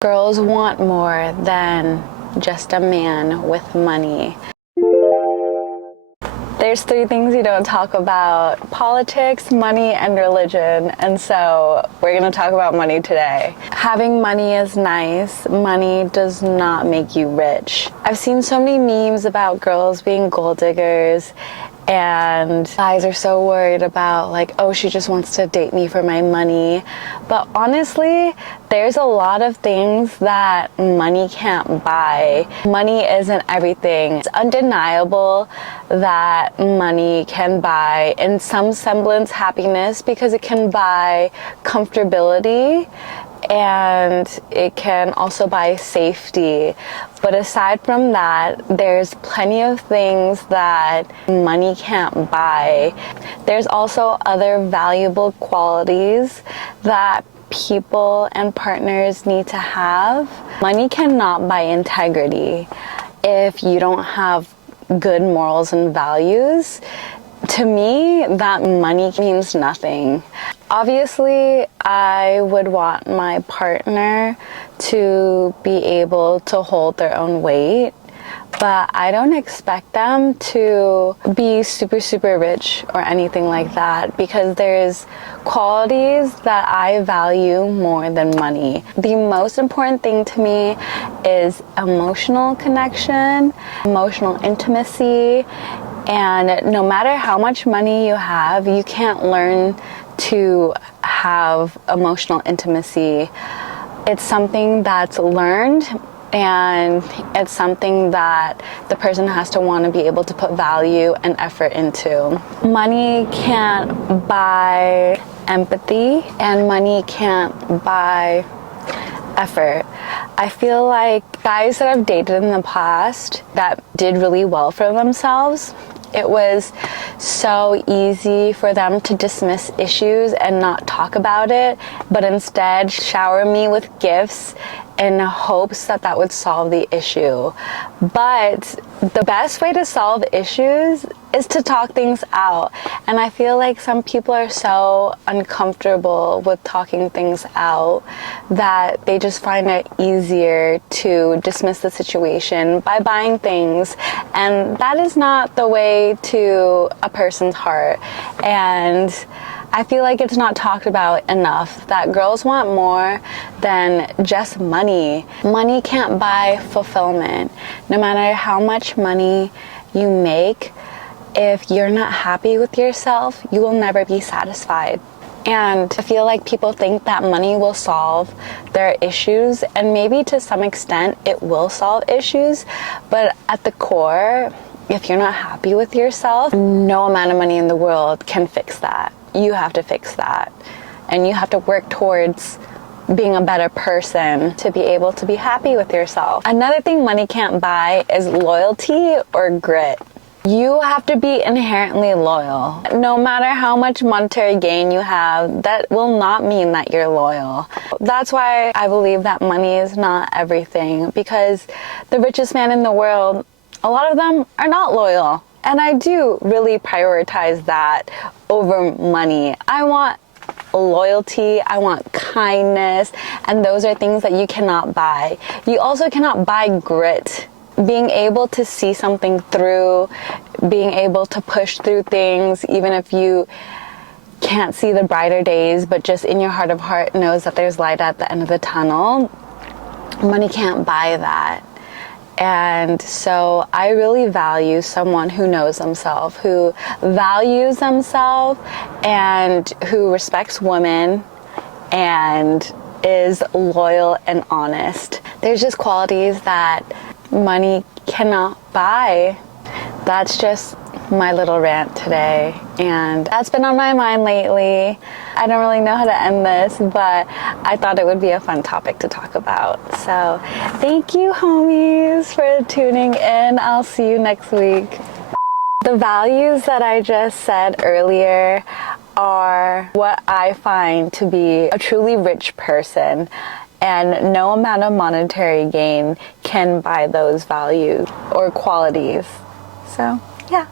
Girls want more than just a man with money. There's three things you don't talk about: politics, money, and religion. And so we're going to talk about money today. Having money is nice. Money does not make you rich. I've seen so many memes about girls being gold diggers, and guys are so worried about like, oh, she just wants to date me for my money. But honestly, there's a lot of things that money can't buy. Money isn't everything. It's undeniable that money can buy in some semblance happiness, because it can buy comfortability and it can also buy safety. But aside from that, there's plenty of things that money can't buy. There's also other valuable qualities that people and partners need to have. Money cannot buy integrity. If you don't have good morals and values, to me, that money means nothing. Obviously, I would want my partner to be able to hold their own weight, but I don't expect them to be super rich or anything like that, because there's qualities that I value more than money. The most important thing to me is emotional connection, emotional intimacy, and no matter how much money you have, you can't learn to have emotional intimacy. It's something that's learned, and it's something that the person has to want to be able to put value and effort into. Money can't buy empathy, and money can't buy effort. I feel like guys that I've dated in the past that did really well for themselves, it was so easy for them to dismiss issues and not talk about it, but instead shower me with gifts in hopes that that would solve the issue. But the best way to solve issues is to talk things out. And I feel like some people are so uncomfortable with talking things out that they just find it easier to dismiss the situation by buying things. And that is not the way to a person's heart. And I feel like it's not talked about enough that girls want more than just money. Money can't buy fulfillment. No matter how much money you make, if you're not happy with yourself, you will never be satisfied. And I feel like people think that money will solve their issues, and maybe to some extent it will solve issues, but at the core, if you're not happy with yourself, no amount of money in the world can fix that. You have to fix that, and you have to work towards being a better person to be able to be happy with yourself. Another thing money can't buy is loyalty or grit. You have to be inherently loyal. No matter how much monetary gain you have, that will not mean that you're loyal. That's why I believe that money is not everything, because the richest man in the world, a lot of them are not loyal. And I do really prioritize that over money. I want loyalty, I want kindness, and those are things that you cannot buy. You also cannot buy grit. Being able to see something through, being able to push through things, even if you can't see the brighter days, but just in your heart of heart knows that there's light at the end of the tunnel. Money can't buy that. And so I really value someone who knows themselves, who values themselves, and who respects women and is loyal and honest. There's just qualities that money cannot buy. That's just my little rant today, and that's been on my mind lately. I don't really know how to end this, but I thought it would be a fun topic to talk about. So thank you, homies, for tuning in. I'll see you next week. The values that I just said earlier are what I find to be a truly rich person, and no amount of monetary gain can buy those values or qualities. So yeah.